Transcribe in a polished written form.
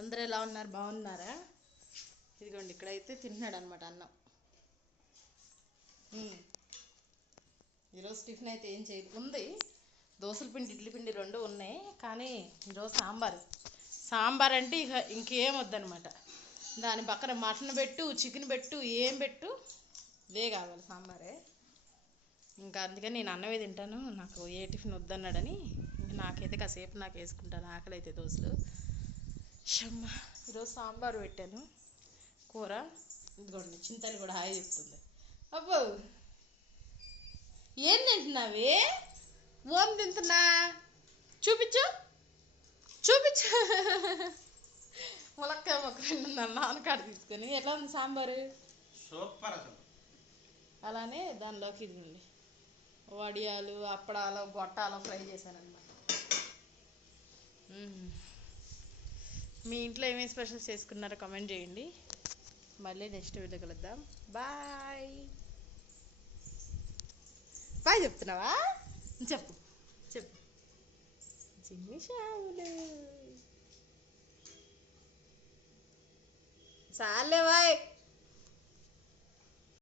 అందరూ ఎలా ఉన్నారు? బాగున్నారా? ఇదిగోండి ఇక్కడైతే తింటున్నాడు అనమాట అన్నం. ఈరోజు టిఫిన్ అయితే ఏం చేయదు, ఉంది దోశల పిండి ఇడ్లీ పిండి రెండు ఉన్నాయి, కానీ ఈరోజు సాంబార్ అంటే ఇంకేం వద్దనమాట. దాని పక్కన మటన్ పెట్టు, చికెన్ పెట్టు, ఏం పెట్టు ఇదే కావాలి, సాంబారే. ఇంకా అందుకని నేను అన్నమే తింటాను, నాకు ఏ టిఫిన్ వద్దన్నాడని నాకైతే కాసేపు నాకు వేసుకుంటాను. ఆకలి అయితే దోశలు షమ్మ. ఈరోజు సాంబార్ పెట్టాను, కూర. ఇదిగోండి చింతలు కూడా హాయ్ చెప్తుంది. అబ్బో ఏం తింటున్నావే? ఓం తింటున్నా, చూపించు చూపించు. ములక్కాయ మొక్క రెండు నాన్నకాడ తీసుకొని. ఎట్లా ఉంది సాంబారు? సూపర్ అసలు. అలానే దానిలోకి ఇదిగోండి వడియాలు, అప్పడాలు, గొట్టాలు ఫ్రై చేశాను అనమాట. మీ ఇంట్లో ఏమేమి స్పెషల్స్ చేసుకున్నారో కామెంట్ చేయండి. మళ్ళీ నెక్స్ట్ వీడియో కలుద్దాం. బాయ్ బాయ్ చెప్తున్నావా? చెప్పు చెప్పు. చిన్ని షావులు చాలే బాయ్.